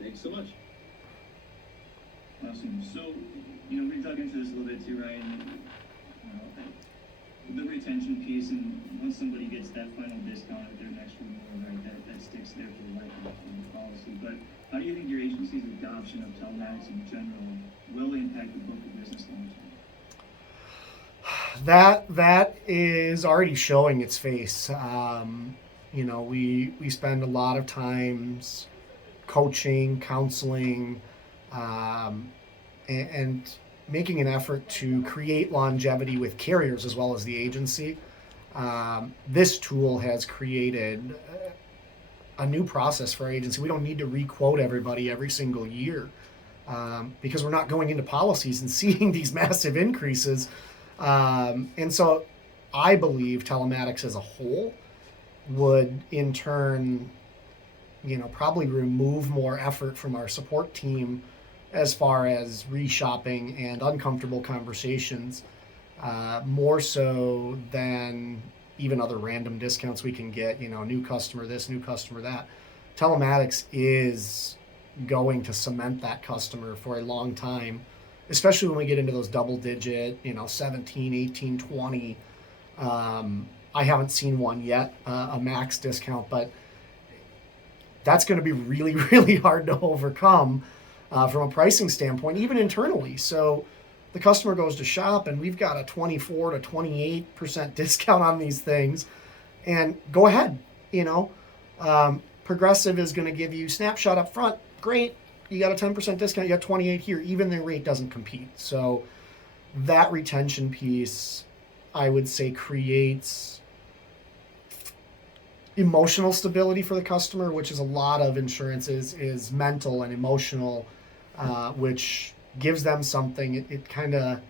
Thanks so much. Awesome. So, we dug into this a little bit too, Ryan. The retention piece, and once somebody gets that final discount at their next renewal, right, that sticks there for life of the policy. But how do you think your agency's adoption of telematics in general will impact the book of business long term? That is already showing its face. We spend a lot of times coaching, counseling, um, and making an effort to create longevity with carriers as well as the agency. This tool has created a new process for our agency. We don't need to requote everybody every single year because we're not going into policies and seeing these massive increases. And so I believe telematics as a whole would in turn, probably remove more effort from our support team as far as reshopping and uncomfortable conversations, more so than even other random discounts we can get, new customer this, new customer that. Telematics is going to cement that customer for a long time, especially when we get into those double digit, 17, 18, 20. I haven't seen one yet, a max discount, but that's going to be really, really hard to overcome from a pricing standpoint, even internally. So the customer goes to shop and we've got a 24 to 28% discount on these things. And go ahead, Progressive is going to give you snapshot up front. Great. You got a 10% discount. You got 28 here. Even their rate doesn't compete. So that retention piece, I would say, creates emotional stability for the customer, which is a lot of insurance is mental and emotional, which gives them something. It kind of,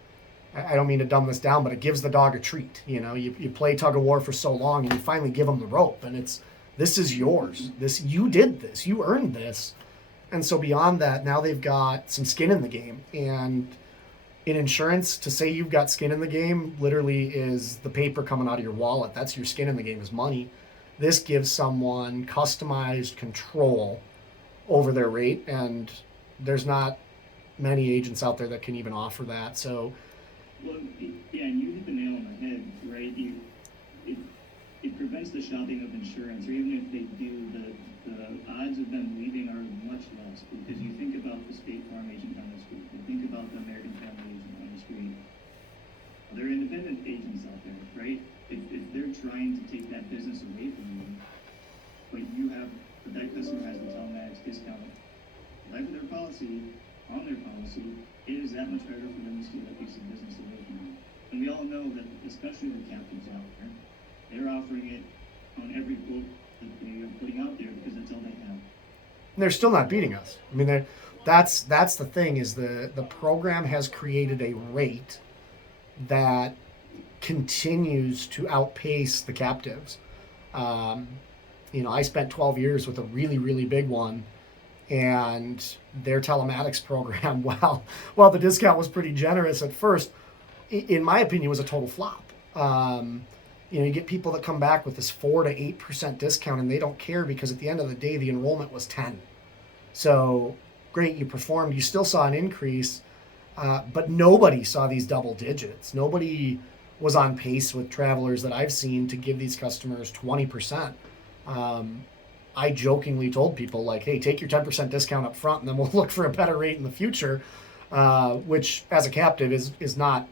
I don't mean to dumb this down, but it gives the dog a treat. You play tug of war for so long and you finally give them the rope and this is yours. You did this, you earned this. And so beyond that, now they've got some skin in the game. And in insurance, to say you've got skin in the game literally is the paper coming out of your wallet. That's your skin in the game, is money. This gives someone customized control over their rate, and there's not many agents out there that can even offer that. So, well, yeah, and you hit the nail on the head, right? It prevents the shopping of insurance, or even if they do, the odds of them leaving are much less, because you think about the State Farm agent on the street, you think about the American Family agent on the street. There are independent agents out there, right? If they're trying to take that business away from you, but that customer has the telematics discount, life of their policy, on their policy, it is that much better for them to steal that piece of business away from you. And we all know that, especially the captives out there, they're offering it on every quote that they are putting out there because that's all they have. they're still not beating us. I mean, that's the thing, is the program has created a rate that continues to outpace the captives. Um, I spent 12 years with a really, really big one, and their telematics program, while the discount was pretty generous at first, in my opinion, was a total flop. You get people that come back with this 4 to 8% discount, and they don't care because at the end of the day, the enrollment was 10. So great, you performed, you still saw an increase, but nobody saw these double digits. Nobody was on pace with Travelers that I've seen to give these customers 20%. I jokingly told people, like, hey, take your 10% discount up front and then we'll look for a better rate in the future, which as a captive is not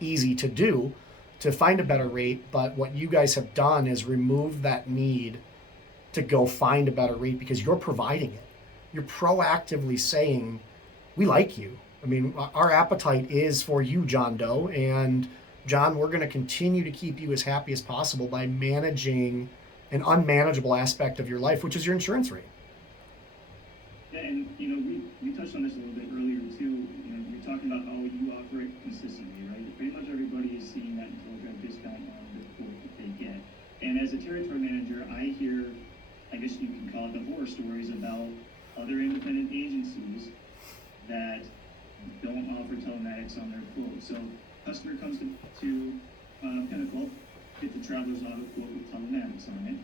easy to do, to find a better rate. But what you guys have done is remove that need to go find a better rate because you're providing it. You're proactively saying, we like you. I mean, our appetite is for you, John Doe. And John, we're going to continue to keep you as happy as possible by managing an unmanageable aspect of your life, which is your insurance rate. Yeah, and we touched on this a little bit earlier too. You're talking about how you offer it consistently, right? Pretty much everybody is seeing that telegram discount on the quote that they get. And as a territory manager, I hear, I guess you can call it, the horror stories about other independent agencies that don't offer telematics on their quote. So customer comes to Pinnacle, get the Travelers Auto quote with telematics on it.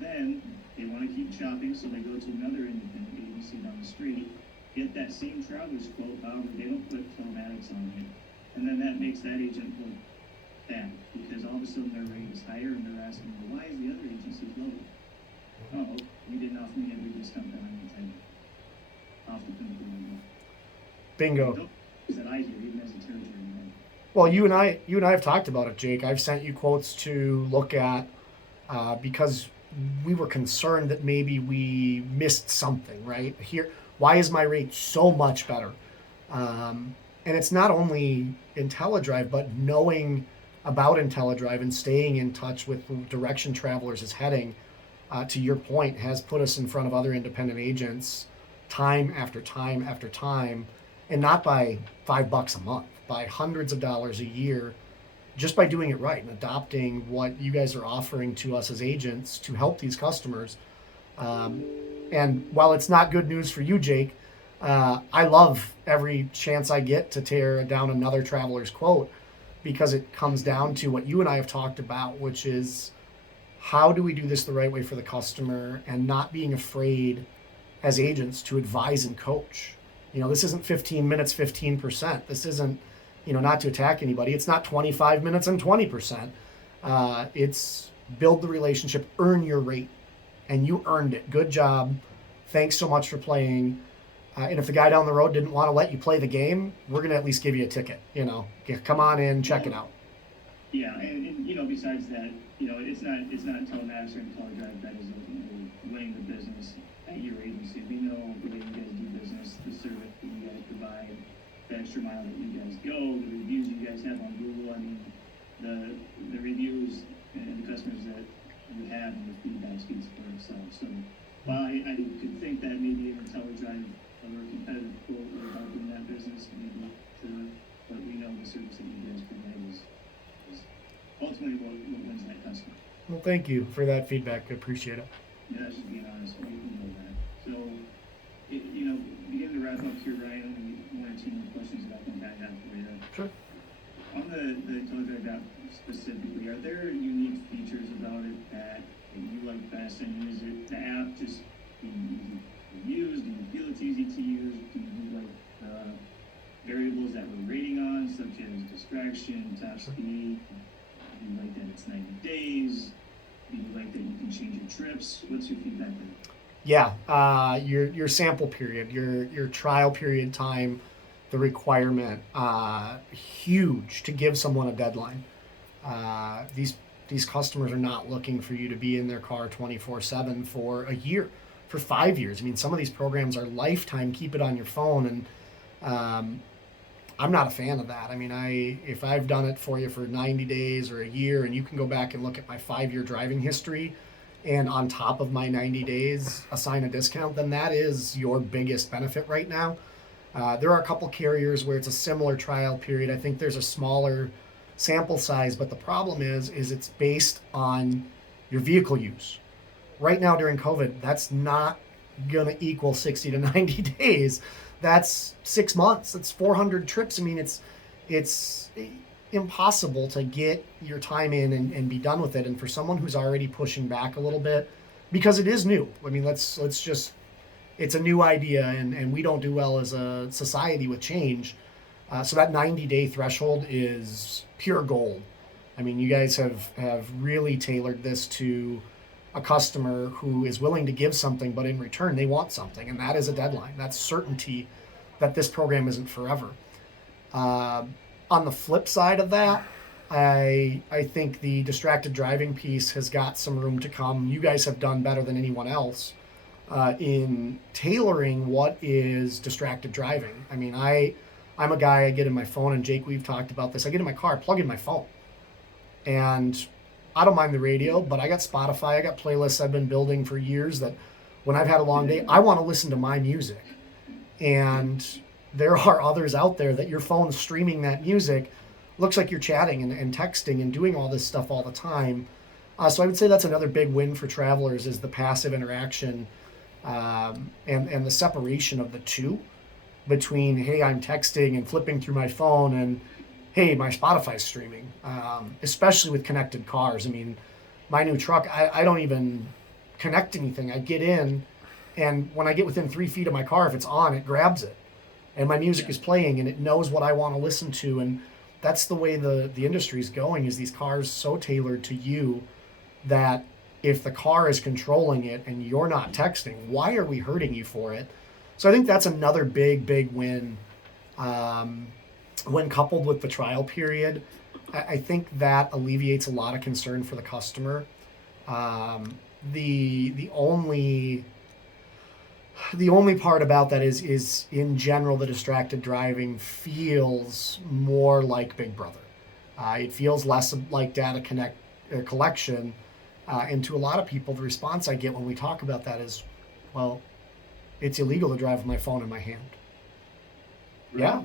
Then they want to keep shopping, so they go to another independent agency down the street. get that same traveler's quote, however, they don't put telematics on it. And then that makes that agent look bad because all of a sudden their rate is higher and they're asking, well, why is the other agency lower? Oh, you didn't offer me every discount that I'm entitled off the pinnacle level. Bingo. That I hear, even as a territory man. Well, you and I have talked about it, Jake. I've sent you quotes to look at because we were concerned that maybe we missed something, right? Here, why is my rate so much better? And it's not only IntelliDrive, but knowing about IntelliDrive and staying in touch with the direction Travelers is heading, to your point, has put us in front of other independent agents time after time after time, and not by $5 a month, by hundreds of dollars a year, just by doing it right and adopting what you guys are offering to us as agents to help these customers. And while it's not good news for you, Jake, I love every chance I get to tear down another traveler's quote because it comes down to what you and I have talked about, which is how do we do this the right way for the customer and not being afraid as agents to advise and coach. This isn't 15 minutes, 15%. This isn't, not to attack anybody. It's not 25 minutes and 20%. It's build the relationship, earn your rate, and you earned it. Good job. Thanks so much for playing. And if the guy down the road didn't want to let you play the game, we're going to at least give you a ticket. Come on in, check it out. Yeah, and besides that, it's not telematics or IntelliDrive that is ultimately winning the business at your agency. We know the way you guys do business, the service that you guys provide, the extra mile that you guys go, the reviews you guys have on Google. I mean, the reviews and the customers that you have and the feedback speaks for itself. So while I could think that maybe an IntelliDrive or a competitive quote would help in that business, maybe but we know the service that you guys provide is ultimately what wins that customer. Well, thank you for that feedback. I appreciate it. Yeah, that's just being honest. We know that. So, begin to wrap up here, Ryan. Only one or two more questions that I think I have for you. Sure. On the IntelliDrive app specifically, are there unique features about it that you like best? And is it the app just easy to use? Do you feel it's easy to use? Do you like variables that we're rating on, such as distraction, top speed? Do you like that it's 90 days? Do you like that you can change your trips? What's your feedback there? Yeah, your sample period, your trial period time, the requirement, huge to give someone a deadline. These customers are not looking for you to be in their car 24/7 for a year, for 5 years. I mean, some of these programs are lifetime. Keep it on your phone, and I'm not a fan of that. I mean, if I've done it for you for 90 days or a year, and you can go back and look at my 5-year driving history, and on top of my 90 days assign a discount, then that is your biggest benefit right now. There are a couple carriers where it's a similar trial period. I think there's a smaller sample size, but the problem is it's based on your vehicle use. Right now during COVID, that's not gonna equal 60 to 90 days. That's 6 months. That's 400 trips. I mean, it's impossible to get your time in and be done with it. And for someone who's already pushing back a little bit, because it is new. I mean, let's just, it's a new idea, and we don't do well as a society with change. So that 90-day threshold is pure gold. I mean, you guys have really tailored this to a customer who is willing to give something, but in return they want something, and that is a deadline. That's certainty that this program isn't forever. On the flip side of that, I think the distracted driving piece has got some room to come. You guys have done better than anyone else in tailoring what is distracted driving. I mean, I'm a guy, I get in my phone, and Jake, we've talked about this. I get in my car, plug in my phone, and I don't mind the radio, but I got Spotify, I got playlists I've been building for years that when I've had a long day, I want to listen to my music. And there are others out there that your phone's streaming that music, looks like you're chatting and texting and doing all this stuff all the time. So I would say that's another big win for travelers, is the passive interaction and the separation of the two between, hey, I'm texting and flipping through my phone, and hey, my Spotify's streaming, especially with connected cars. I mean, my new truck, I don't even connect anything. I get in And when I get within 3 feet of my car, if it's on, it grabs it. And my music is playing and it knows what I want to listen to. And that's the way the industry is going, is these cars so tailored to you that if the car is controlling it and you're not texting, why are we hurting you for it? So I think that's another big win. When coupled with the trial period, I think that alleviates a lot of concern for the customer. The only part about that is in general the distracted driving feels more like Big Brother. It feels less like data collection, and to a lot of people, the response I get when we talk about that is, well, it's illegal to drive with my phone in my hand. Yeah,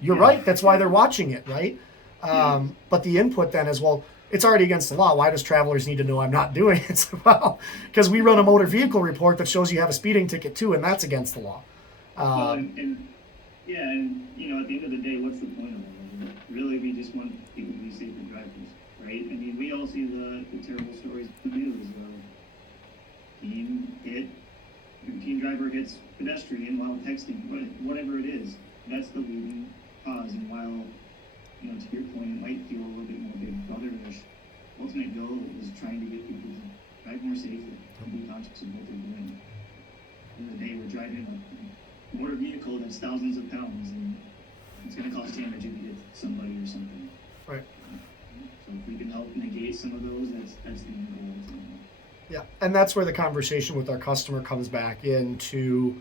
you're right. That's why they're watching it, right? But the input then is, well, it's already against the law. Why does Travelers need to know I'm not doing it? So, well, because we run a motor vehicle report that shows you have a speeding ticket too, and that's against the law. And at the end of the day, what's the point of all of it? Really, we just want people to be safer drivers, right? I mean, we all see the terrible stories in the news of teen driver hits pedestrian while texting, whatever it is. That's the leading cause. And while, to your point, it might feel a little bit more Big Brother-ish, ultimate goal is trying to get people to drive more safely and be conscious of what they're doing. At the end of the day, we're driving a motor vehicle that's thousands of pounds, and it's going to cause damage if you hit somebody or something. Right. So if we can help negate some of those, that's the end goal. Yeah, and that's where the conversation with our customer comes back into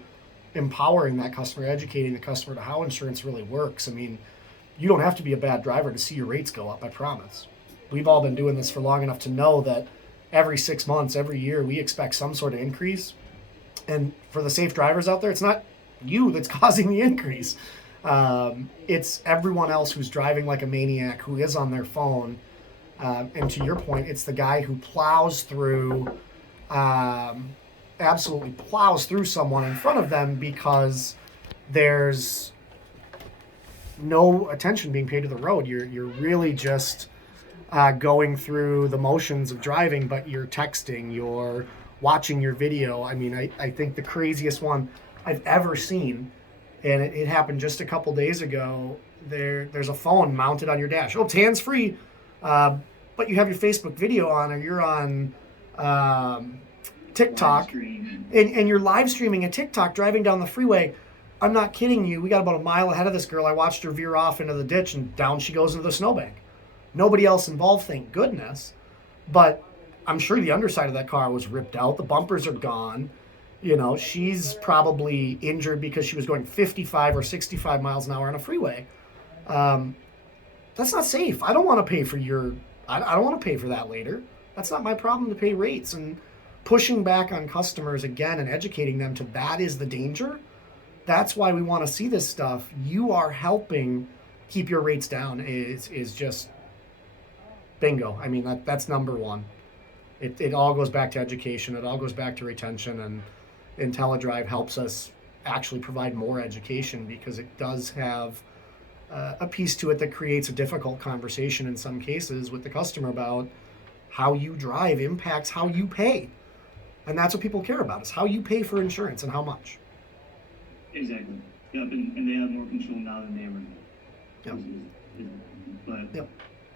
empowering that customer, educating the customer to how insurance really works. I mean, you don't have to be a bad driver to see your rates go up, I promise. We've all been doing this for long enough to know that every 6 months, every year, we expect some sort of increase. And for the safe drivers out there, it's not you that's causing the increase. It's everyone else who's driving like a maniac, who is on their phone. And to your point, it's the guy who absolutely plows through someone in front of them because there's no attention being paid to the road. You're really just going through the motions of driving, but you're texting, you're watching your video. I mean, I think the craziest one I've ever seen, and it happened just a couple days ago, there's a phone mounted on your dash. Oh, it's hands-free, but you have your Facebook video on, or you're on TikTok, and you're live streaming a TikTok driving down the freeway. I'm not kidding you. We got about a mile ahead of this girl. I watched her veer off into the ditch, and down she goes into the snowbank. Nobody else involved, thank goodness. But I'm sure the underside of that car was ripped out. The bumpers are gone. She's probably injured because she was going 55 or 65 miles an hour on a freeway. That's not safe. I don't want to pay for I don't want to pay for that later. That's not my problem to pay rates. And pushing back on customers again and educating them to that is the danger. That's why we want to see this stuff. You are helping keep your rates down is just bingo. I mean, that's number one. It all goes back to education. It all goes back to retention, and IntelliDrive helps us actually provide more education because it does have a piece to it that creates a difficult conversation in some cases with the customer about how you drive impacts how you pay. And that's what people care about, is how you pay for insurance and how much. Exactly. Yep, and they have more control now than they ever had. Yep. But yep.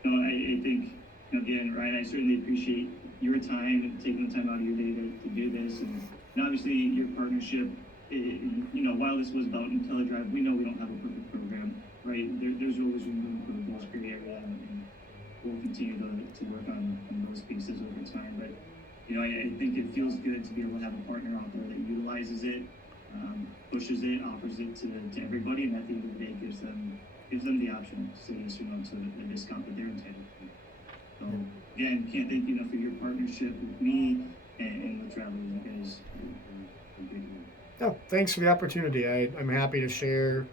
I think, again, Ryan, I certainly appreciate your time and taking the time out of your day to do this. And obviously your partnership, while this was about IntelliDrive, we know we don't have a perfect program, right? There's always room for the gray area, and we'll continue to work on those pieces over time. But, I think it feels good to be able to have a partner out there that utilizes it, pushes it, offers it to everybody, and at the end of the day gives them the option to say yes or no to the discount that they're entitled to. So again, can't thank you enough for your partnership with me and with Travelers. You guys are big. No, thanks for the opportunity. I'm happy to share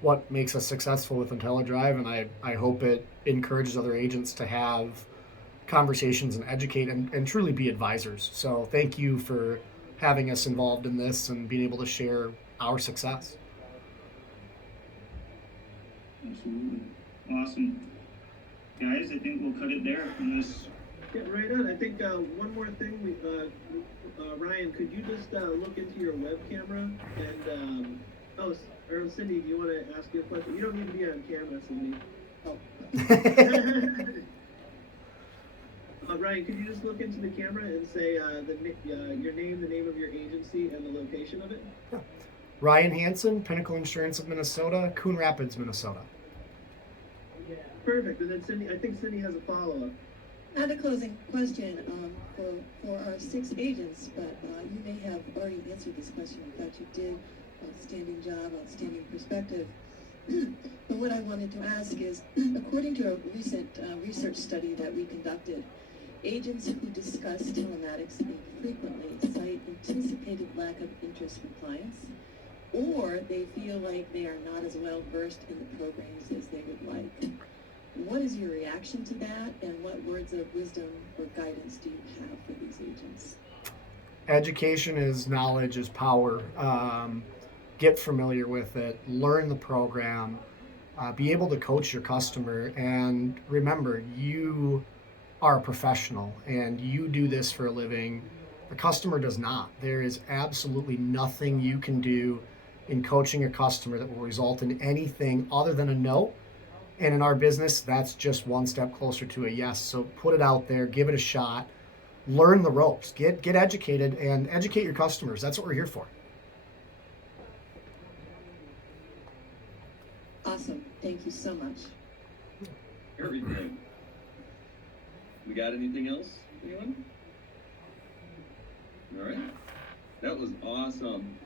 what makes us successful with IntelliDrive, and I hope it encourages other agents to have conversations and educate and truly be advisors. So thank you for having us involved in this and being able to share our success. Absolutely. Awesome. Guys, I think we'll cut it there unless Yeah, right on. I think one more thing, Ryan, could you just look into your web camera and or Cindy, do you want to ask your question? You don't need to be on camera, Cindy. Oh. Ryan, could you just look into the camera and say your name, the name of your agency, and the location of it? Ryan Hansen, Pinnacle Insurance of Minnesota, Coon Rapids, Minnesota. Perfect. And then Cindy, I think Cindy has a follow-up. Not a closing question for our 6 agents, but you may have already answered this question. In fact, you did. Outstanding job, outstanding perspective. But what I wanted to ask is, according to a recent research study that we conducted, agents who discuss telematics frequently cite anticipated lack of interest from clients, or they feel like they are not as well versed in the programs as they would like. What is your reaction to that, and what words of wisdom or guidance do you have for these agents? Education is knowledge is power. Get familiar with it, learn the program, be able to coach your customer, and remember, you are a professional and you do this for a living. The customer does not. There is absolutely nothing you can do in coaching a customer that will result in anything other than a no. And in our business, that's just one step closer to a yes. So put it out there, give it a shot, learn the ropes, get educated, and educate your customers. That's what we're here for. Awesome. Thank you so much. Everything. We got anything else? Anyone? All right. That was awesome.